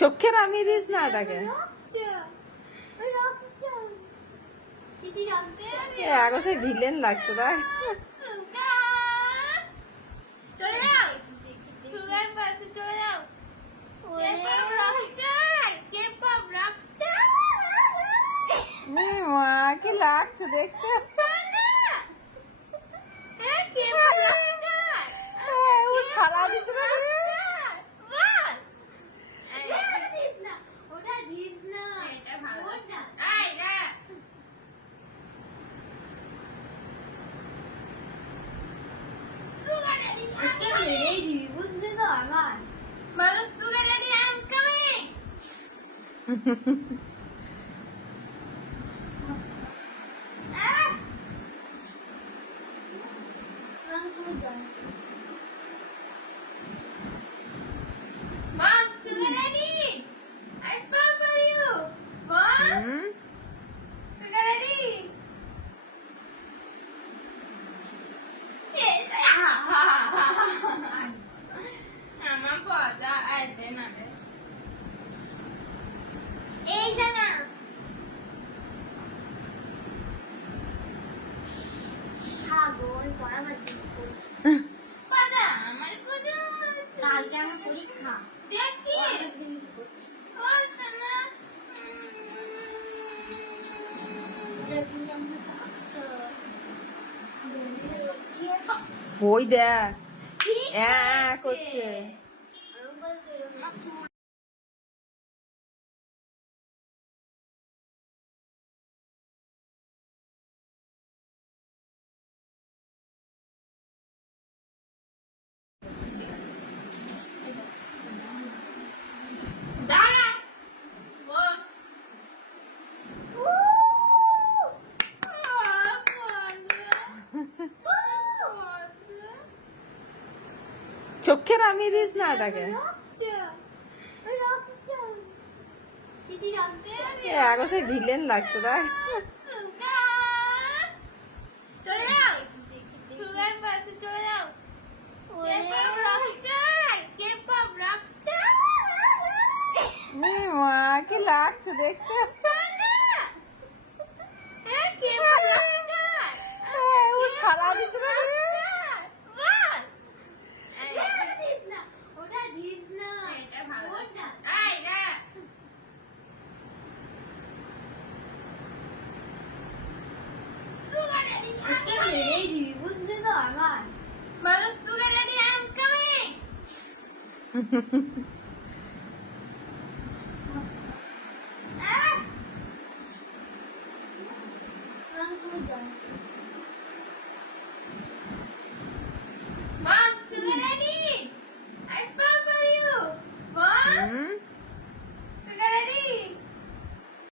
চোখে নামিয়ে দিস না এটাকে। এখন সেই ভিলেন লাগতো না। মা কি লাগছে দেখতে। ও সারা দিতে পারে। বুঝলি তো আমার বলো sugar daddy I am coming. Mom, sugar daddy, I found for you. Mom, sugar daddy. আমার বাজা আইতে না রে এইটা না ছাগল পড়ামাটি করছে পাদা আমার পূজা কালকে আমার পরীক্ষা দেখ কি বলছ না ওই দেখ করছে। চোখে নামিয়ে দিস না এটাকে। এখন সেই ভিলেন লাগতো না। মা কি লাগছে দেখতে। ও সারা দিতে পারে। বুঝলি তো আমার বলো sugar daddy I am coming.